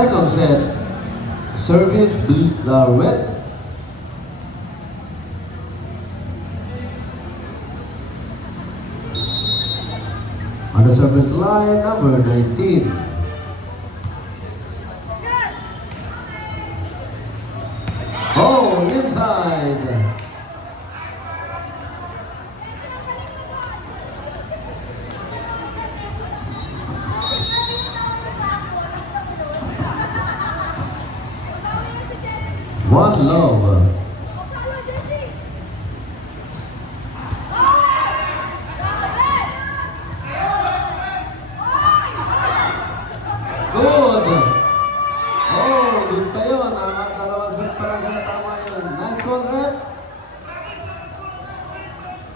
Second set, service red. On the service line, number 19. Oh, inside. One love. Good. Oh, good pa yun. Dalawang set pa lang sila, tama yun. Nice call, ref.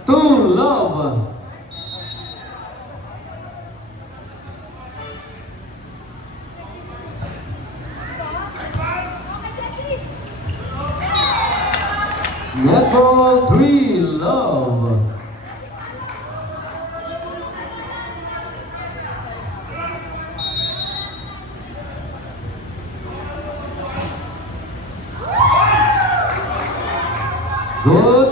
Two love. Netball, 3 love. Good.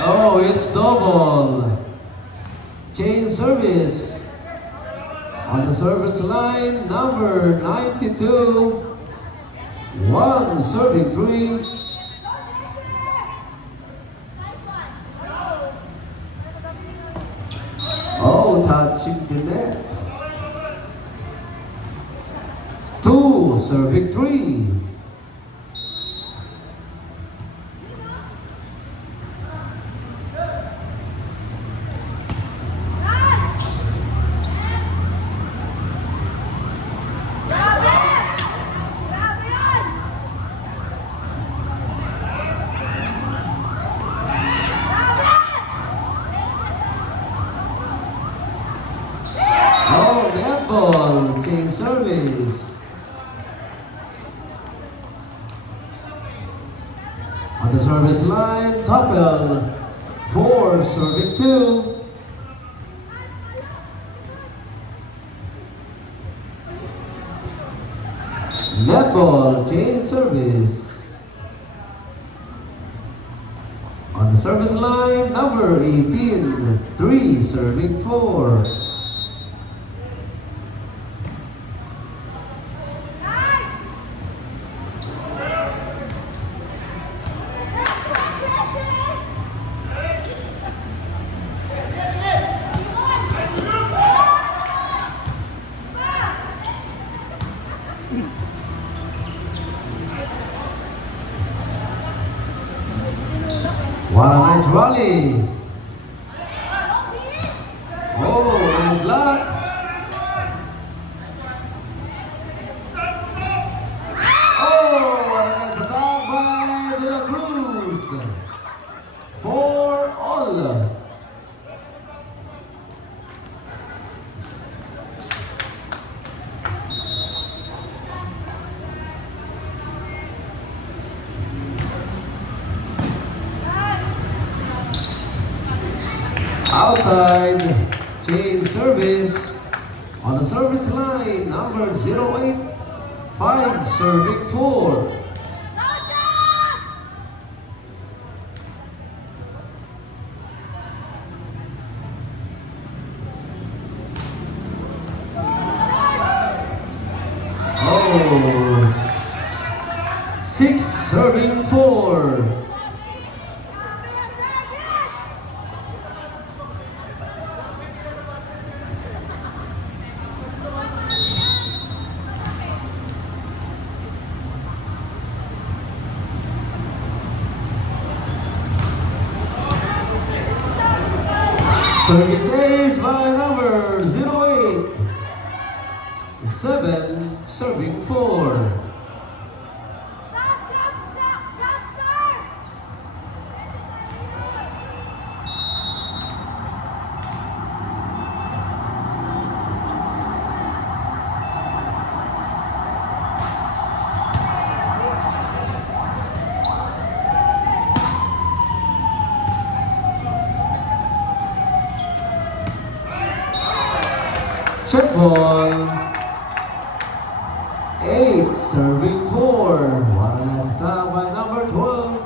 Oh, it's double. Chain service. On the service line, number 92. One serving 3. Oh, touching the net. 2 serving 3. Oh, netball, chain service. On the service line, Topel, 4 serving 2. Netball, chain service. On the service line, number 18, 3 serving 4. What a nice rally! Oh, nice block! Oh, what a nice attack by De La Cruz! 4 all! Outside, chain service. On the service line, number 08, 5 serving 4. Oh, 6 serving 4. Service ace by number 08, 7 serving 4. Check ball. 8, serving 4. What a nice attack by number 12.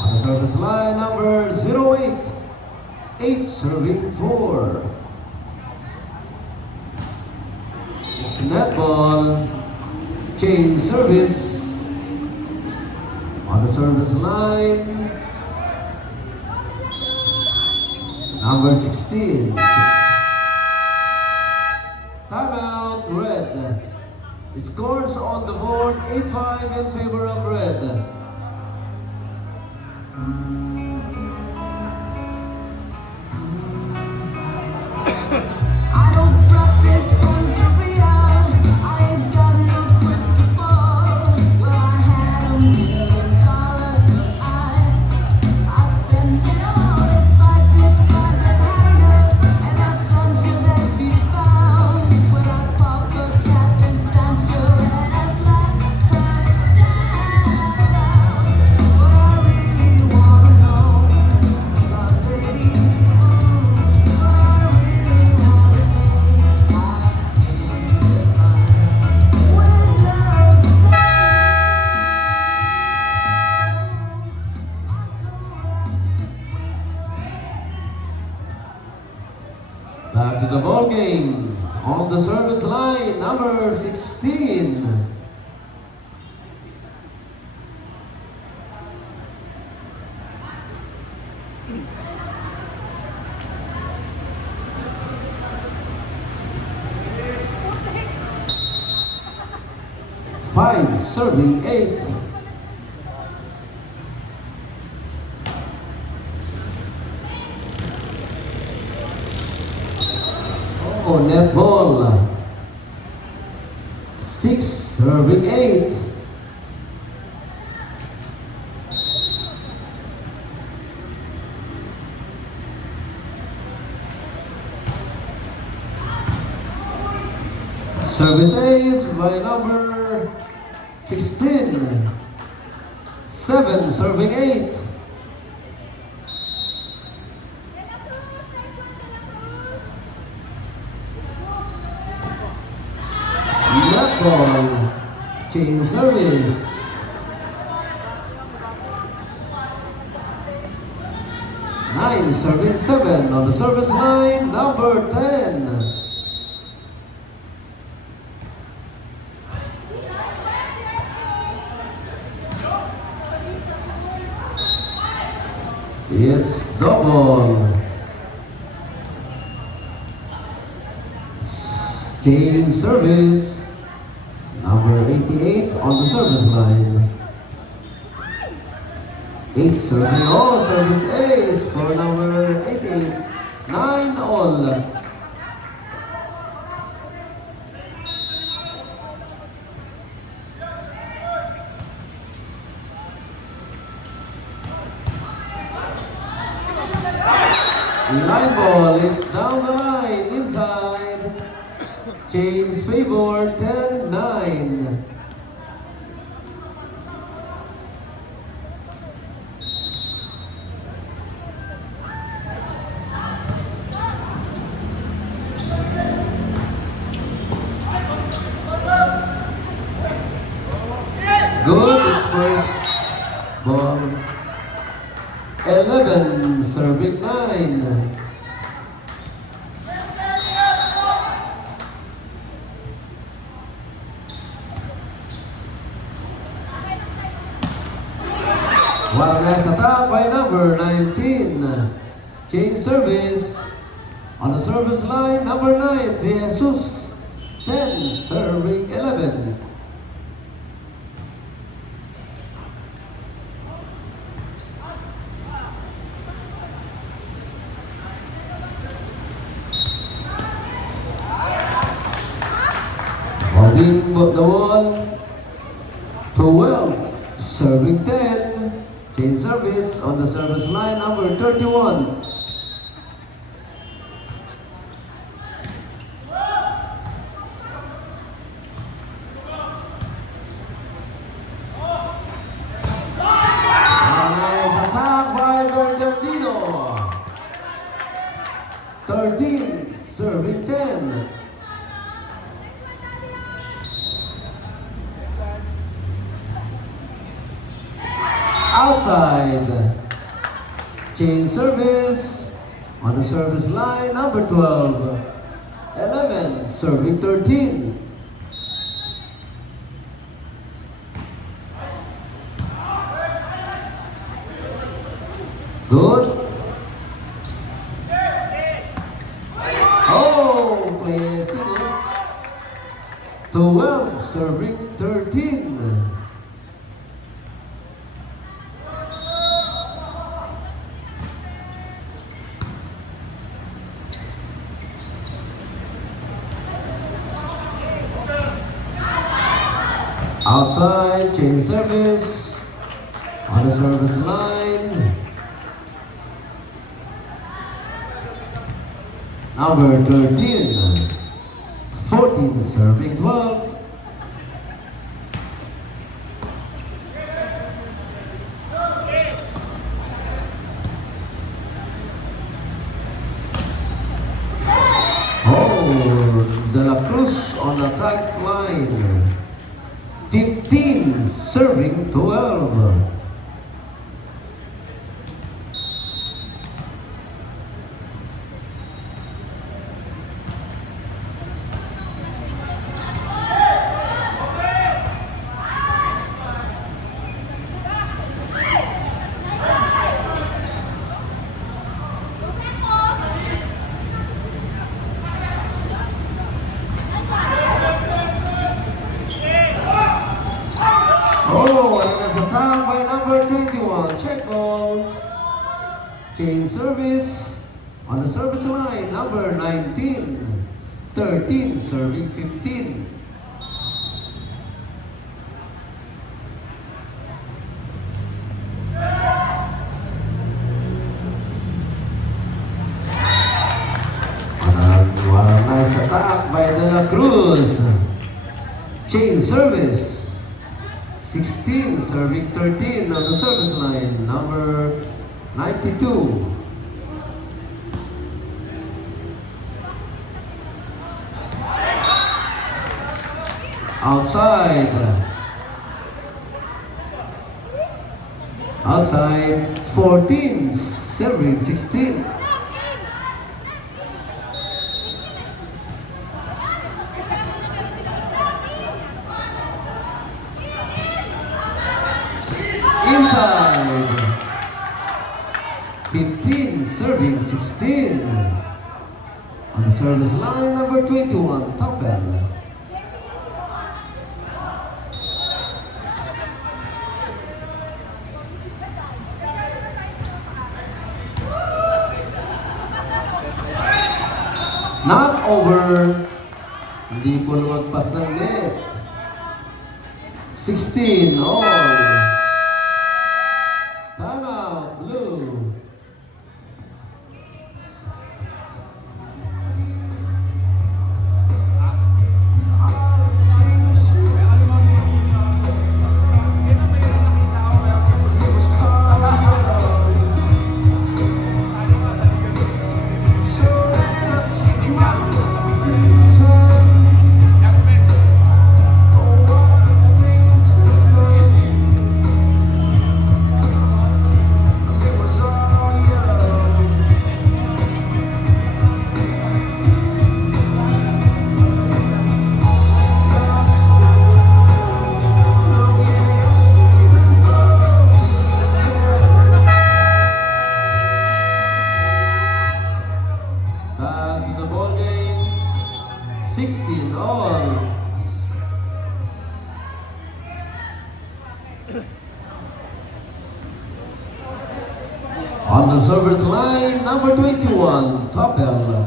On the service line, number 08. 8, serving 4. It's net ball. Change service. On the service line, number 16. Timeout, red. Scores on the board, 8-5 in favor of red. I don't practice Santeria. I ain't got no crystal ball. Well, I had $1 million, but I spent it all. If I did find that higher, and that Sancho that she's found, when I pop a cap in Sancho, and I slap her down. What I really wanna know, my baby, what I really wanna say, I can't define. What is love? I'm so active, wait till Back to the ball game. On the service line, number 16. Five, serving 8. Oh, net ball. 6, serving 8. Service ace by number 16. 7, serving 8. Net ball. Change service. 9, serving 7. On the service line, number 10. It's double. Change service. Number 88 on the service line. 8 serving all. Service ace for number 88. 9 all. Line ball, it's down the line, inside. Change favor, 10-9. Good, it's first ball. 11, serving 9. What a nice attack by number 19. Change service. On the service line, number 9, De Jesus. 10, serving 11. Holding the wall. 12, serving 10. Change service on the service line, number 31. A nice attack by Bernardino. 13 13, serving 10. Outside. Change service on the service line, number 12. 11, serving 13. Good. Oh, play a single. 12, serving 13. Outside, change service on the service line. Number 13, 14, serving 12. Oh, De La Cruz on the track line. 15, serving 12. Oh, and there's a time by number 21. Check ball. Change service on the service line, number 19. 13, serving 15. And one nice attack by De La Cruz. Change service. 16, serving 13 on the service line, number 92. Outside. Outside, 14, serving 16. Inside. 15, serving 16. On the service line, number 21, Topel. Not over. Hindi po lumagpas ng net. 16 all. Time out, blue. Back to the ball game. 16 all. On the service line, number 21, Topel.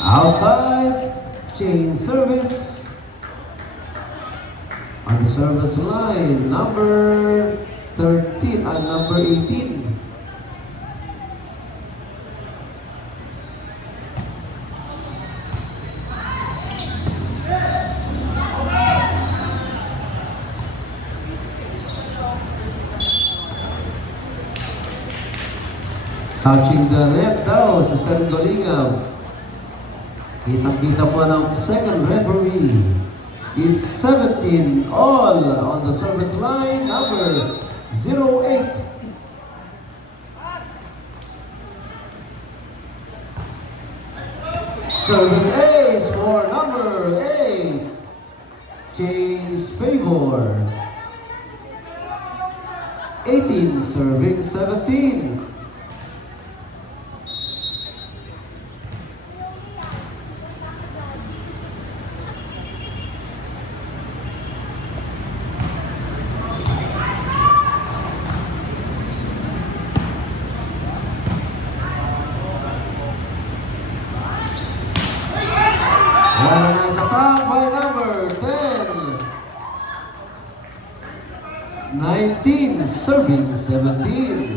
Outside, change service. On the service line, number 13 and number 18. Touching the net daw sa Stan Golingam. Kitang-kita po ng second referee. It's 17 all on the service line, number 08. Service ace for number 8, James Favor. 18 serving 17. One nice attack by number 10. 19 serving 17.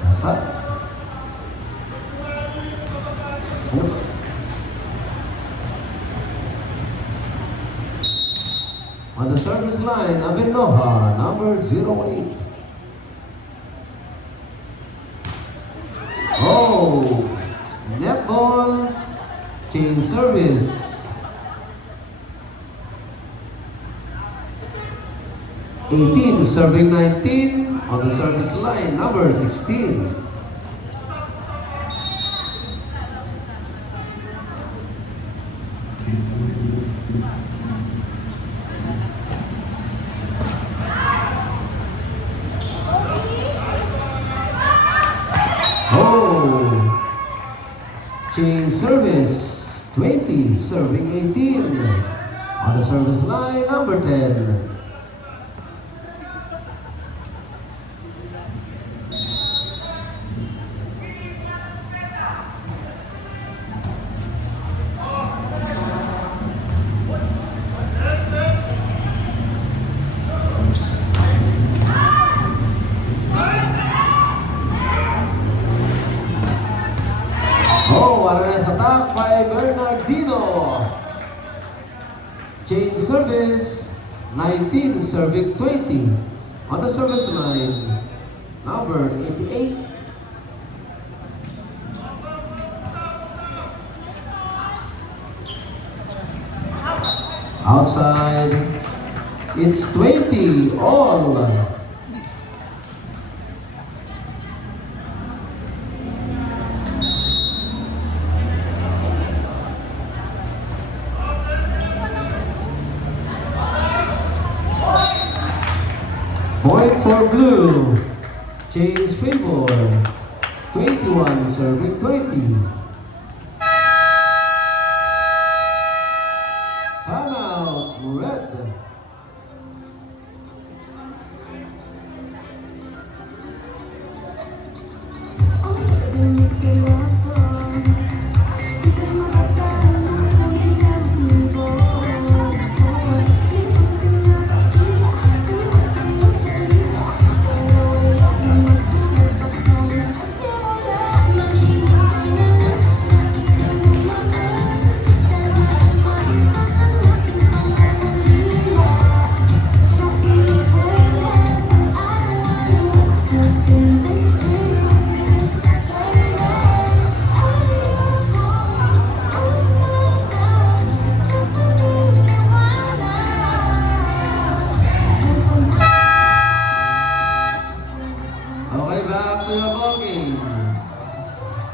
Nasa? On the service line, Abinoha, number 08. Oh, netball, change service. 18 serving 19 on the service line, number 16. Oh, change service, 20 serving 18 on the service line, number 10. Oh, what a nice attack by Bernardino. Change service, 19 serving 20 on the service line, number 88. Outside, it's 20 all. Point for blue, change favor, 21 serving 20. Timeout, red. Okay, back to the ballgame.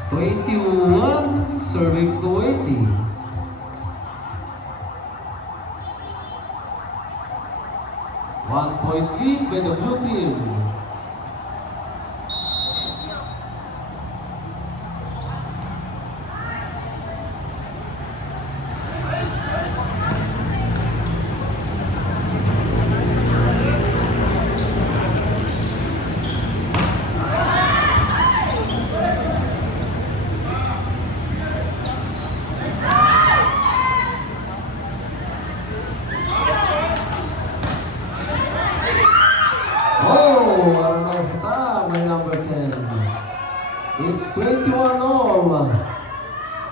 21 serving 20. One point lead by the blue team. Oh, what a nice attack by number 10. It's 21 all.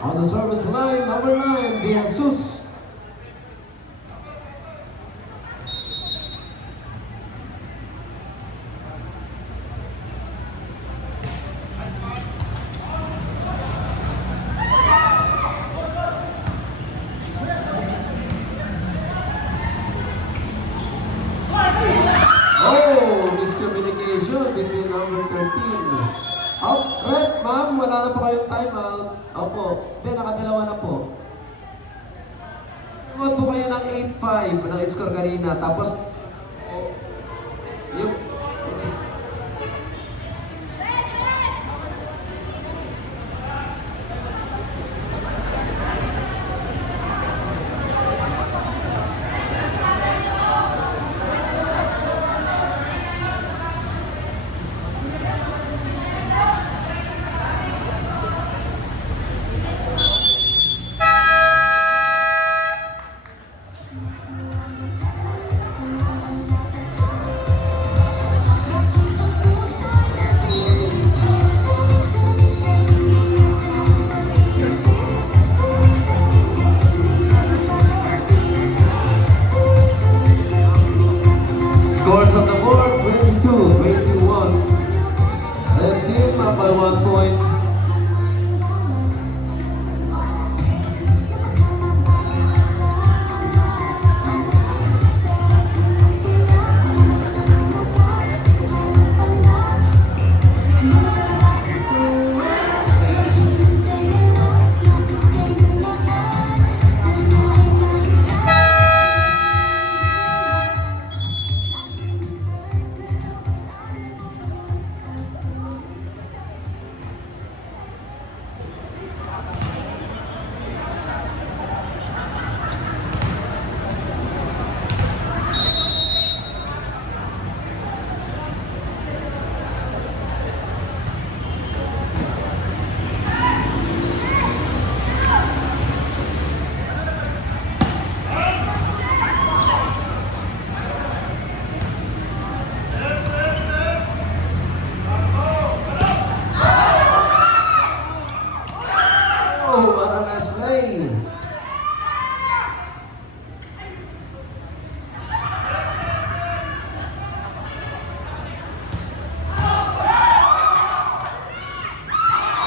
On the service line, number 9, De Jesus. wala na po kayong timeout. Opo. Hindi, nakadalawa na po. Tumunod po kayo ng 8-5 ng score kanina. Tapos, yung... Scores on the board, 22-21. Red team up by 1 point. Oh, what a nice play!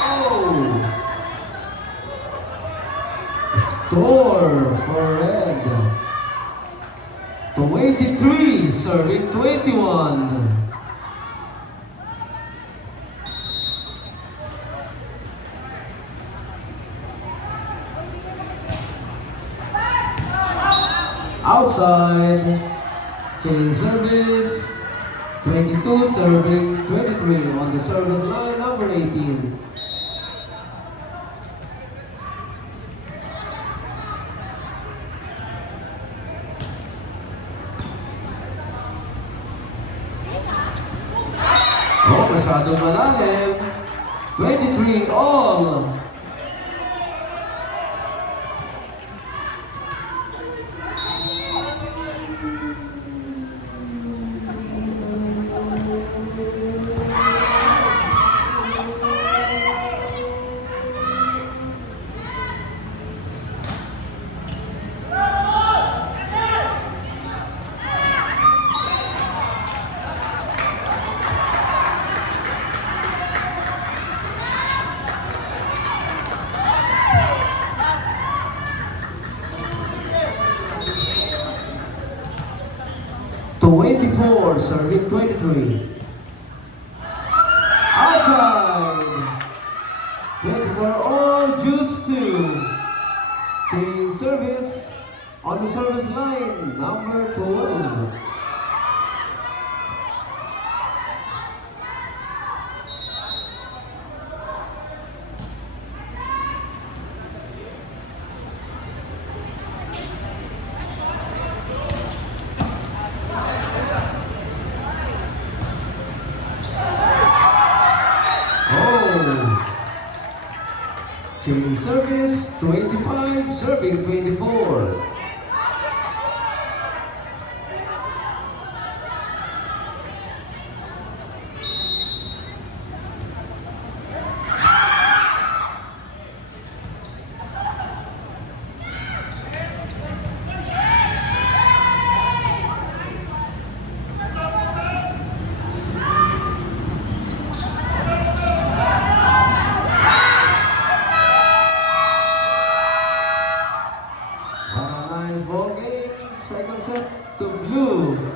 Oh! Score for Red. 23 serving 21. Outside, change service, 22 serving 23 on the service line, number 18. Oh, masyadong malalim. 23 all. To 24, serving 23. Outside. 24 all, juice 2. Change service on the service line, number 12. Change service 25, serving 24. Ball game, second set to blue.